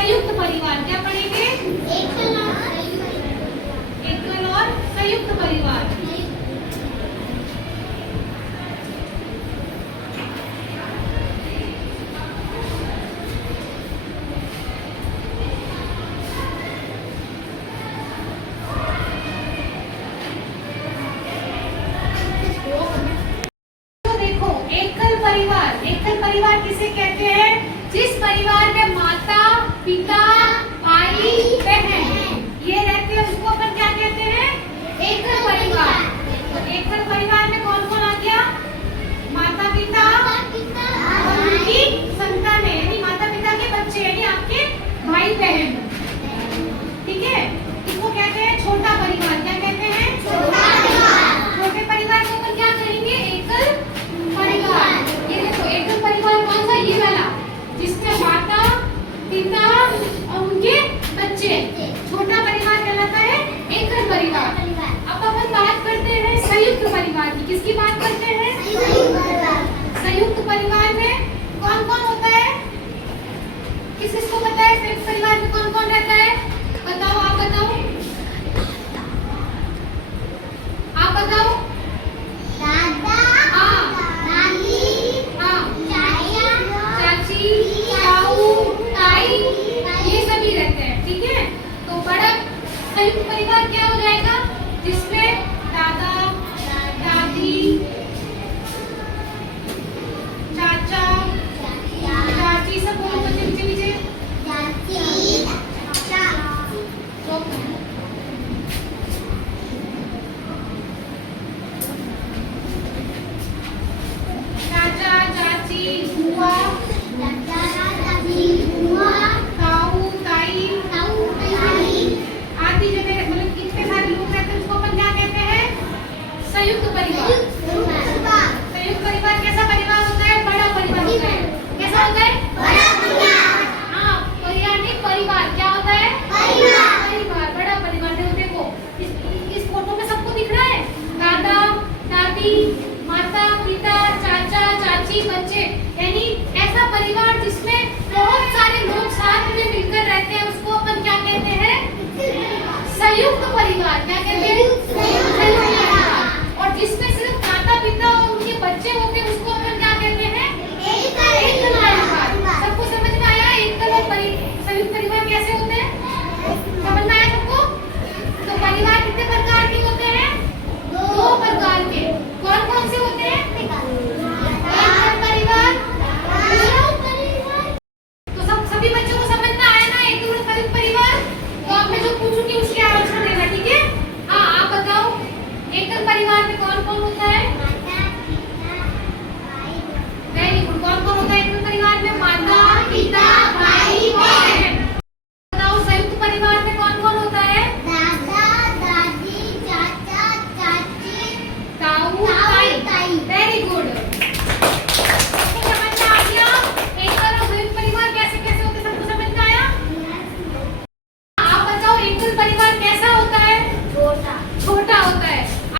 संयुक्त परिवार। क्या पढ़ेंगे? एकल और संयुक्त परिवार। एकल परिवार किसे कहते हैं? जिस परिवार में माता, पिता, भाई, बहन ये रहते हैं उसको अपन क्या कहते हैं? एकल परिवार। तो एकल परिवार में कौन कौन आ गया? माता पिता और उनकी संतानें, यानी माता पिता के बच्चे, यानी आपके भाई बहन। ठीक है, इसको कहते हैं छोटा परिवार। क्या कहते हैं? छोटा परिवार। छोटे परिवार को अपन क्या करेंगे? एकल परिवार। ये देखो एकल परिवार कौन सा? ये वाला जिसमें माता पिता और उनके बच्चे। छोटा परिवार कहलाता है एकल परिवार। अब अपन बात करते हैं संयुक्त परिवार की। किसकी बात करते हैं? संयुक्त परिवार में कौन कौन होता है? किसको पता है संयुक्त परिवार में कौन कौन रहता है? बताओ, आप बताओ, आप बताओ। संयुक्त परिवार क्या